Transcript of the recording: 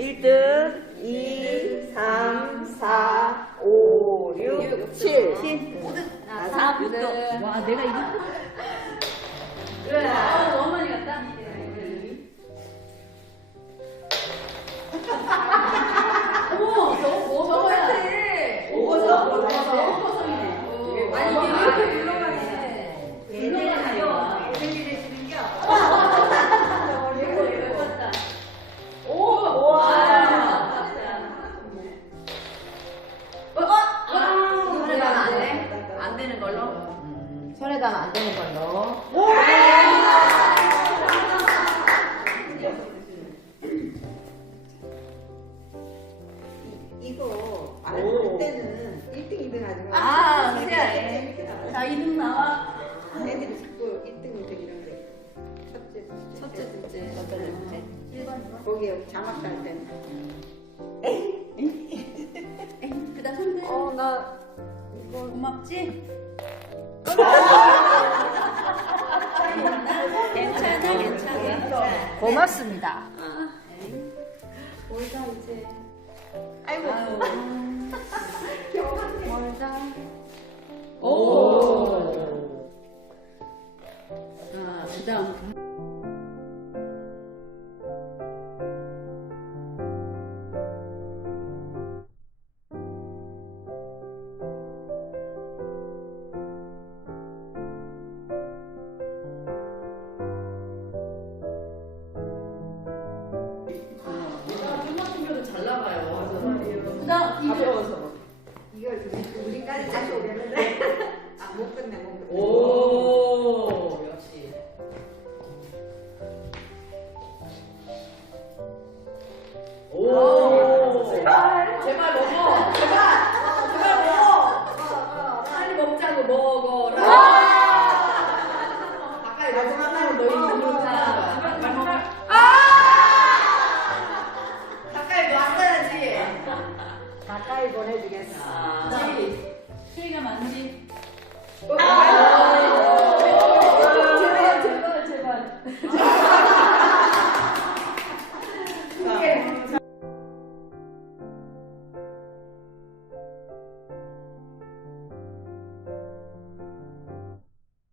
1등 2, 3, 4, 5, 6, 7. 7. 아, 4, 6등. 와, 내가 이거. 되는 걸로? 손에다는 안 되는 걸로. 이거 안 오. 할 때는 1등, 2등 하지 마. 아, 이렇게 그래. 이렇게 나와. 자, 이등 나와. 애들이 자꾸 1등, 2등 이런 데. 첫째, 첫째, 둘째, 첫째, 둘째. 1번, 2번. 거기에 자막 달 때는. 괜찮아, 괜찮아. 고맙습니다. 멀다, 이제. 아이고. 멀다. 오. 자, 그 다음. 가벼워서. 이거 우리까지 다시 오겠는데? 아, 못 끝내, 못 끝내. 오, 역시. 오, 제발 제발 먹어. 수위가 많지? 아! 제발 제발 제발